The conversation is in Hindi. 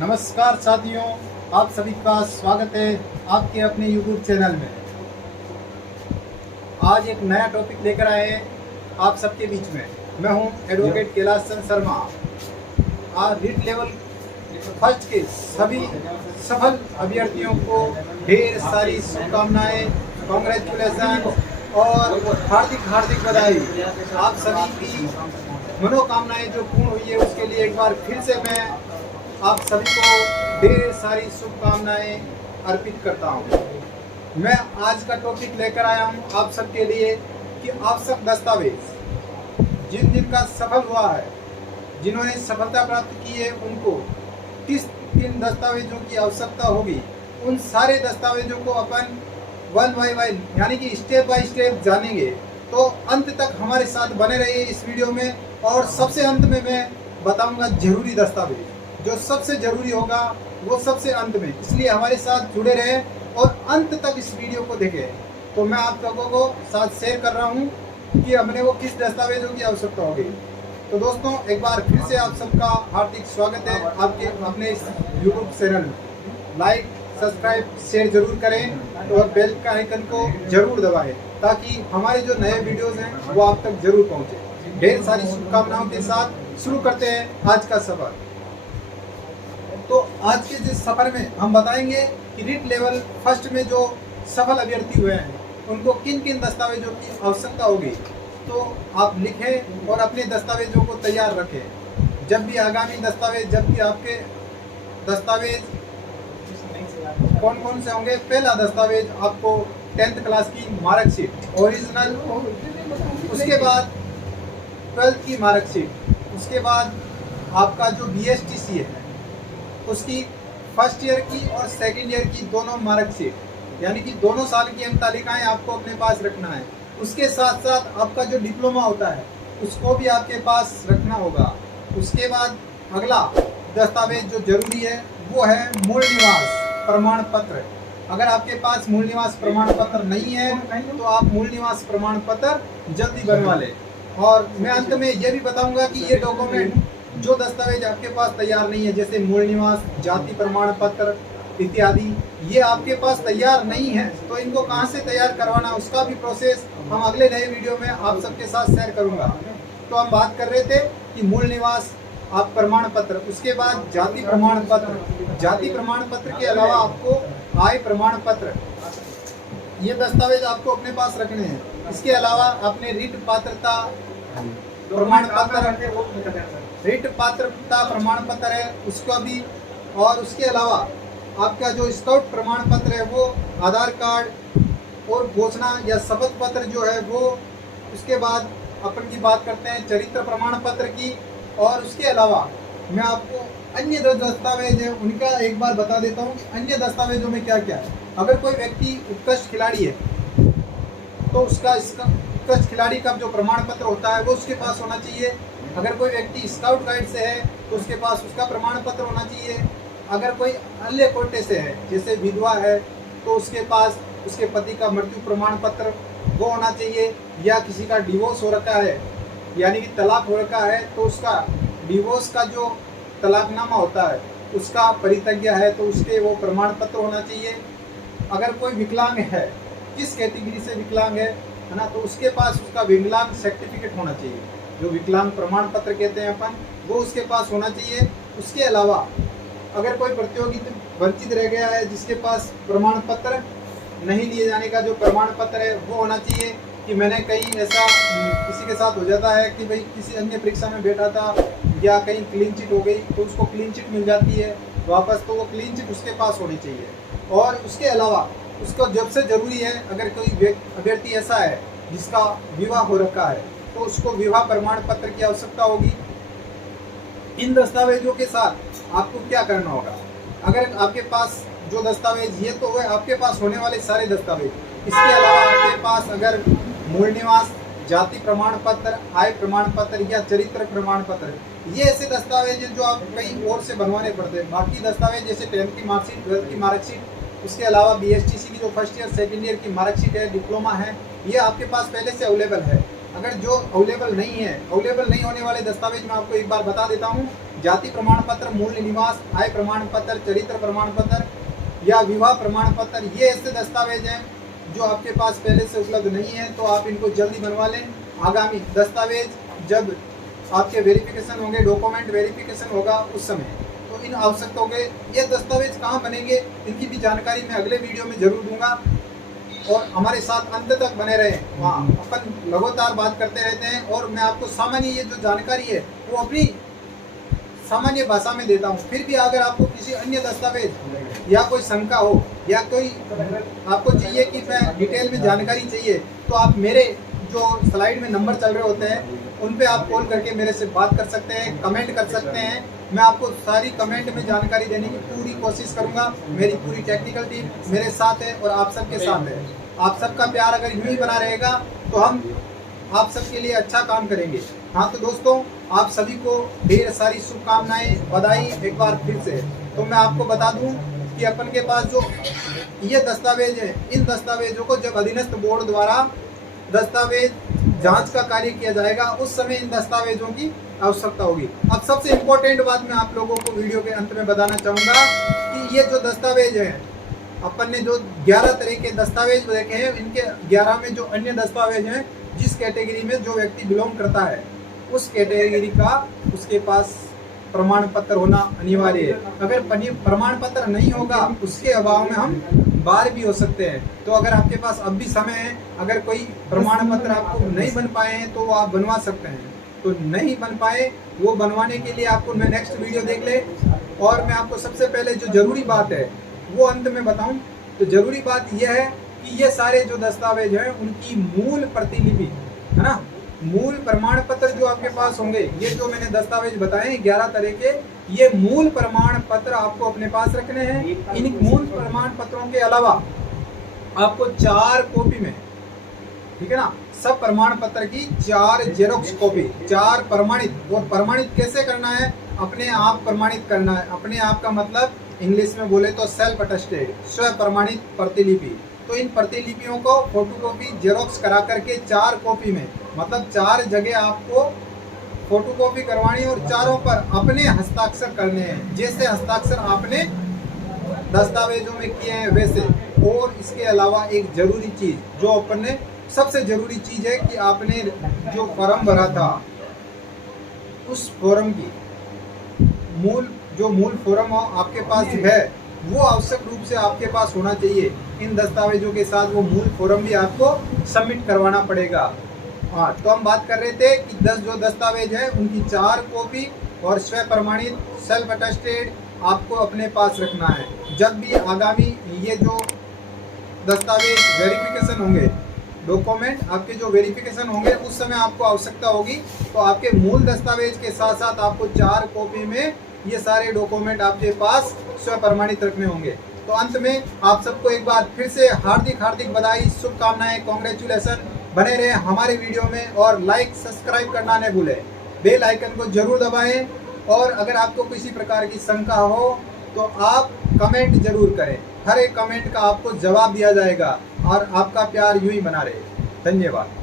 नमस्कार साथियों, आप सभी का स्वागत है आपके अपने YouTube चैनल में। आज एक नया टॉपिक लेकर आए हैं आप सबके बीच में। मैं हूं एडवोकेट कैलाश चंद्र शर्मा। आज रीट लेवल फर्स्ट के सभी सफल अभ्यर्थियों को ढेर सारी शुभकामनाएं, कॉन्ग्रेचुलेसन और हार्दिक बधाई। आप सभी की मनोकामनाएं जो पूर्ण हुई है उसके लिए एक बार फिर से मैं आप सभी को ढेर सारी शुभकामनाएं अर्पित करता हूं। मैं आज का टॉपिक लेकर आया हूं आप सबके लिए कि आवश्यक दस्तावेज जिनका सफल हुआ है, जिन्होंने सफलता प्राप्त की है, उनको किन दस्तावेजों की आवश्यकता होगी, उन सारे दस्तावेजों को अपन वन बाय वन यानी कि स्टेप बाय स्टेप जानेंगे। तो अंत तक हमारे साथ बने रहिए इस वीडियो में। और सबसे अंत में मैं बताऊंगा जरूरी दस्तावेज, जो सबसे जरूरी होगा वो सबसे अंत में, इसलिए हमारे साथ जुड़े रहें और अंत तक इस वीडियो को देखें। तो मैं आप लोगों को साथ शेयर कर रहा हूं कि हमने वो किस दस्तावेजों की आवश्यकता होगी। तो दोस्तों, एक बार फिर से आप सबका हार्दिक स्वागत है आपके अपने इस यूट्यूब चैनल में। लाइक, सब्सक्राइब, शेयर जरूर करें और बेल का आइकन को जरूर दबाएं ताकि हमारे जो नए वीडियोस हैं वो आप तक जरूर पहुंचे। ढेर सारी शुभकामनाओं के साथ शुरू करते हैं आज का सफर। तो आज के जिस सफर में हम बताएंगे कि रीट लेवल फर्स्ट में जो सफल अभ्यर्थी हुए हैं उनको किन किन दस्तावेजों की आवश्यकता होगी। तो आप लिखें और अपने दस्तावेजों को तैयार रखें। जब भी आगामी दस्तावेज, जब भी आपके दस्तावेज कौन कौन से होंगे। पहला दस्तावेज आपको 10th क्लास की मार्कशीट ओरिजिनल, उसके बाद 12th की मार्कशीट, उसके बाद आपका जो BSTC है उसकी फर्स्ट ईयर की और सेकेंड ईयर की दोनों मार्कशीट, यानी कि दोनों साल की अंक तालिकाएं आपको अपने पास रखना है। उसके साथ साथ आपका जो डिप्लोमा होता है उसको भी आपके पास रखना होगा। उसके बाद अगला दस्तावेज जो जरूरी है वो है मूल निवास प्रमाण पत्र। अगर आपके पास मूल निवास प्रमाण पत्र नहीं है तो आप मूल निवास प्रमाण पत्र जल्दी बनवा लें। और मैं अंत में ये भी बताऊंगा कि ये डॉक्यूमेंट, जो दस्तावेज आपके पास तैयार नहीं है, जैसे मूल निवास, जाति प्रमाण पत्र इत्यादि, ये आपके पास तैयार नहीं है तो इनको कहाँ से तैयार करवाना, उसका भी प्रोसेस हम अगले नए वीडियो में आप सबके साथ शेयर करूंगा। तो हम बात कर रहे थे कि मूल निवास आप प्रमाण पत्र, उसके बाद जाति प्रमाण पत्र। जाति प्रमाण पत्र के अलावा आपको आय प्रमाण पत्र, ये दस्तावेज आपको अपने पास रखने हैं। इसके अलावा अपने रीट पात्रता प्रमाण पत्र, रीट पात्रता प्रमाण पत्र है उसका भी, और उसके अलावा आपका जो स्काउट प्रमाण पत्र है वो, आधार कार्ड और घोषणा या शपथ पत्र जो है वो। उसके बाद अपन की बात करते हैं चरित्र प्रमाण पत्र की। और उसके अलावा मैं आपको अन्य जो दस्तावेज है उनका एक बार बता देता हूँ अन्य दस्तावेजों में क्या क्या है। अगर कोई व्यक्ति उत्कृष्ट खिलाड़ी है तो उसका उत्कृष्ट खिलाड़ी का जो प्रमाण पत्र होता है वो उसके पास होना चाहिए। अगर कोई व्यक्ति स्काउट गाइड से है तो उसके पास उसका प्रमाण पत्र होना चाहिए। अगर कोई अन्य कोटे से है, जैसे विधवा है, तो उसके पास उसके पति का मृत्यु प्रमाण पत्र वो होना चाहिए। या किसी का डिवोर्स हो रखा है, यानी कि तलाक हो रखा है, तो उसका डिवोर्स का जो तलाकनामा होता है उसका परित्याग है तो उसके वो प्रमाण पत्र होना चाहिए। अगर कोई विकलांग है, किस कैटेगरी से विकलांग है ना, तो उसके पास उसका विकलांग सर्टिफिकेट होना चाहिए, जो विकलांग प्रमाण पत्र कहते हैं अपन, वो उसके पास होना चाहिए। उसके अलावा अगर कोई प्रतियोगी वंचित रह गया है जिसके पास प्रमाण पत्र नहीं लिए जाने का जो प्रमाण पत्र है वो होना चाहिए। कि मैंने कहीं ऐसा किसी के साथ हो जाता है कि भाई किसी अन्य परीक्षा में बैठा था या कहीं क्लीन चिट हो गई तो उसको क्लीन चिट मिल जाती है वापस, तो वो क्लीन चिट उसके पास होनी चाहिए। और उसके अलावा उसको जब से ज़रूरी है, अगर कोई अभ्यर्थी ऐसा है जिसका विवाह हो रखा है तो उसको विवाह प्रमाण पत्र की आवश्यकता होगी। इन दस्तावेजों के साथ आपको क्या करना होगा, अगर आपके पास जो दस्तावेज, ये तो है आपके पास होने वाले सारे दस्तावेज, इसके अलावा आपके पास अगर मूल निवास, जाति प्रमाण पत्र, आय प्रमाण पत्र या चरित्र प्रमाण पत्र, ये ऐसे दस्तावेज हैं जो आप कहीं और से बनवाने पड़ते हैं। बाकी दस्तावेज जैसे 10th की मार्कशीट, 12th की मार्कशीट, उसके अलावा BSTC की जो फर्स्ट ईयर सेकेंड ईयर की मार्कशीट है, डिप्लोमा है, ये आपके पास पहले से अवेलेबल है। अगर जो अवेलेबल नहीं है, अवेलेबल नहीं होने वाले दस्तावेज मैं आपको एक बार बता देता हूँ। जाति प्रमाण पत्र, मूल निवास, आय प्रमाण पत्र, चरित्र प्रमाण पत्र या विवाह प्रमाण पत्र, ये ऐसे दस्तावेज हैं जो आपके पास पहले से उपलब्ध नहीं है, तो आप इनको जल्दी बनवा लें। आगामी दस्तावेज जब आपके वेरिफिकेशन होंगे, डॉक्यूमेंट वेरिफिकेशन होगा, उस समय तो इन आवश्यकताओं के ये दस्तावेज कहाँ बनेंगे, इनकी भी जानकारी मैं अगले वीडियो में जरूर दूंगा। और हमारे साथ अंत तक बने रहे। हाँ, अपन लगातार बात करते रहते हैं और मैं आपको सामान्य ये जो जानकारी है वो अपनी सामान्य भाषा में देता हूँ। फिर भी अगर आपको किसी अन्य दस्तावेज या कोई शंका हो या कोई आपको चाहिए कि मैं डिटेल में जानकारी चाहिए, तो आप मेरे जो स्लाइड में नंबर चल रहे होते हैं उन पे आप कॉल करके मेरे से बात कर सकते हैं, कमेंट कर सकते हैं। मैं आपको सारी कमेंट में जानकारी देने की पूरी कोशिश करूंगा। मेरी पूरी टेक्निकल टीम मेरे साथ है और आप सबके साथ है। आप सबका प्यार अगर यूं ही बना रहेगा तो हम आप सबके लिए अच्छा काम करेंगे। हाँ, तो दोस्तों आप सभी को ढेर सारी शुभकामनाएं, बधाई एक बार फिर से। तो मैं आपको बता दूं कि अपन के पास जो ये दस्तावेज है, इन दस्तावेजों को जब अधीनस्थ बोर्ड द्वारा दस्तावेज जांच का कार्य किया जाएगा, उस समय इन दस्तावेजों की आवश्यकता होगी। अब सबसे इम्पोर्टेंट बात मैं आप लोगों को वीडियो के अंत में बताना चाहूँगा कि ये जो दस्तावेज हैं, अपन ने जो 11 तरह के दस्तावेज देखे हैं, इनके 11 में जो अन्य दस्तावेज हैं, जिस कैटेगरी में जो व्यक्ति बिलोंग करता है उस कैटेगरी का उसके पास प्रमाण पत्र होना अनिवार्य है। अगर प्रमाण पत्र नहीं होगा, उसके अभाव में हम बाहर भी हो सकते हैं। तो अगर आपके पास अब भी समय है, अगर कोई प्रमाण पत्र आपको नहीं बन पाए हैं तो वो आप बनवा सकते हैं। तो नहीं बन पाए, वो बनवाने के लिए आपको मैं नेक्स्ट वीडियो देख ले। और मैं आपको सबसे पहले जो जरूरी बात है वो अंत में बताऊं, तो जरूरी बात यह है कि ये सारे जो दस्तावेज हैं उनकी मूल प्रतिलिपि है ना, मूल प्रमाण पत्र जो आपके पास होंगे, ये जो मैंने दस्तावेज बताए 11 तरह के, ये मूल प्रमाण पत्र आपको अपने पास रखने हैं। इन मूल प्रमाण पत्रों के अलावा आपको 4 कॉपी में, ठीक है ना, सब प्रमाण पत्र की 4 जेरोक्स कॉपी, 4 प्रमाणित। और प्रमाणित कैसे करना है? अपने आप प्रमाणित करना है। अपने आप का मतलब इंग्लिश में बोले तो सेल्फ अटेस्टेड, स्व प्रमाणित प्रतिलिपि। तो इन प्रतिलिपियों को फोटोकॉपी जेरोक्स करा करके 4 कॉपी में, मतलब 4 जगह आपको फोटोकॉपी करवानी और चारों पर अपने हस्ताक्षर करने हैं, जैसे हस्ताक्षर आपने दस्तावेजों में किए हैं वैसे। और इसके अलावा एक जरूरी चीज जो अपन ने, सबसे जरूरी चीज है कि आपने जो फॉर्म भरा था उस फॉर्म की मूल फॉर्म आपके पास है वो आवश्यक रूप से आपके पास होना चाहिए। इन दस्तावेजों के साथ वो मूल फॉर्म भी आपको सबमिट करवाना पड़ेगा। हाँ, तो हम बात कर रहे थे कि 10 जो दस्तावेज है उनकी 4 कॉपी और स्व प्रमाणित सेल्फ अटेस्टेड आपको अपने पास रखना है। जब भी आगामी ये जो दस्तावेज वेरिफिकेशन होंगे, डॉक्यूमेंट आपके जो वेरिफिकेशन होंगे, उस समय आपको आवश्यकता होगी, तो आपके मूल दस्तावेज के साथ साथ आपको 4 कॉपी में ये सारे डॉक्यूमेंट आपके पास स्व प्रमाणित रखने होंगे। तो अंत में आप सबको एक बार फिर से हार्दिक बधाई, शुभकामनाएं, कॉन्ग्रेचुलेसन। बने रहे हमारे वीडियो में और लाइक सब्सक्राइब करना न भूलें, बेल आइकन को जरूर दबाएं। और अगर आपको किसी प्रकार की शंका हो तो आप कमेंट जरूर करें, हर एक कमेंट का आपको जवाब दिया जाएगा। और आपका प्यार यूं ही बना रहे। धन्यवाद।